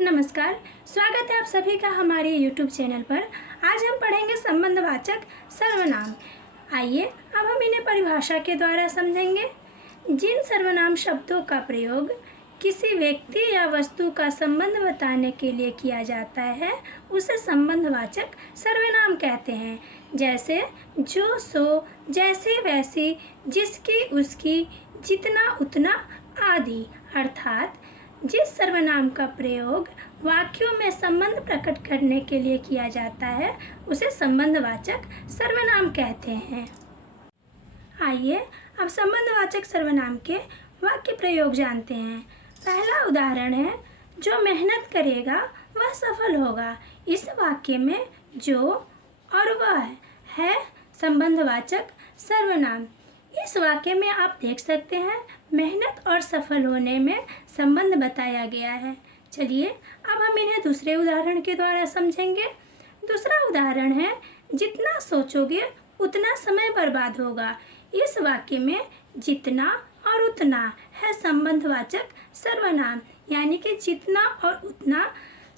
नमस्कार, स्वागत है आप सभी का हमारे YouTube चैनल पर। आज हम पढ़ेंगे संबंधवाचक सर्वनाम। आइए अब हम इन्हें परिभाषा के द्वारा समझेंगे। जिन सर्वनाम शब्दों का प्रयोग किसी व्यक्ति या वस्तु का संबंध बताने के लिए किया जाता है उसे संबंधवाचक सर्वनाम कहते हैं। जैसे जो, सो, जैसे, वैसी, जिसकी, उसकी, जितना, उतना आदि। अर्थात जिस सर्वनाम का प्रयोग वाक्यों में संबंध प्रकट करने के लिए किया जाता है उसे संबंधवाचक सर्वनाम कहते हैं। आइए अब संबंधवाचक सर्वनाम के वाक्य प्रयोग जानते हैं। पहला उदाहरण है, जो मेहनत करेगा वह सफल होगा। इस वाक्य में जो और वह है संबंधवाचक सर्वनाम। इस वाक्य में आप देख सकते हैं मेहनत और सफल होने में संबंध बताया गया है। चलिए अब हम इन्हें दूसरे उदाहरण के द्वारा समझेंगे। दूसरा उदाहरण है, जितना सोचोगे उतना समय बर्बाद होगा। इस वाक्य में जितना और उतना है संबंधवाचक सर्वनाम, यानी कि जितना और उतना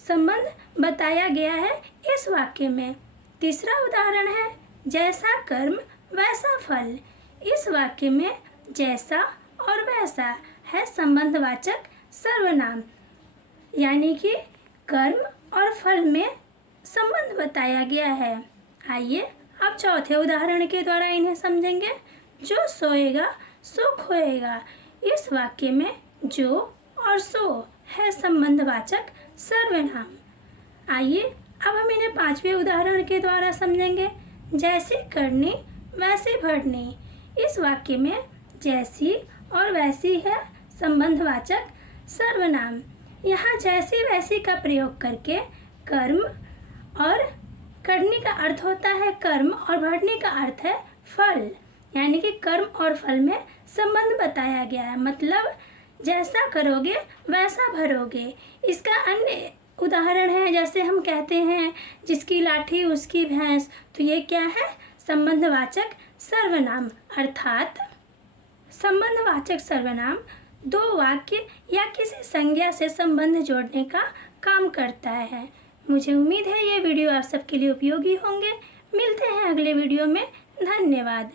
संबंध बताया गया है इस वाक्य में। तीसरा उदाहरण है, जैसा कर्म वैसा फल। इस वाक्य में जैसा और वैसा है संबंधवाचक सर्वनाम, यानी कि कर्म और फल में संबंध बताया गया है। आइए अब चौथे उदाहरण के द्वारा इन्हें समझेंगे। जो सोएगा सो खोएगा। इस वाक्य में जो और सो है संबंधवाचक सर्वनाम। आइए अब हम इन्हें पांचवें उदाहरण के द्वारा समझेंगे। जैसे करनी वैसे भरनी। इस वाक्य में जैसी और वैसी है संबंधवाचक सर्वनाम। यहाँ जैसी वैसी का प्रयोग करके कर्म और करने का अर्थ होता है कर्म और भरने का अर्थ है फल, यानी कि कर्म और फल में संबंध बताया गया है। मतलब जैसा करोगे वैसा भरोगे। इसका अन्य उदाहरण है, जैसे हम कहते हैं जिसकी लाठी उसकी भैंस। तो ये क्या है? संबंधवाचक सर्वनाम। अर्थात संबंधवाचक सर्वनाम दो वाक्य या किसी संज्ञा से संबंध जोड़ने का काम करता है। मुझे उम्मीद है ये वीडियो आप सबके लिए उपयोगी होंगे। मिलते हैं अगले वीडियो में। धन्यवाद।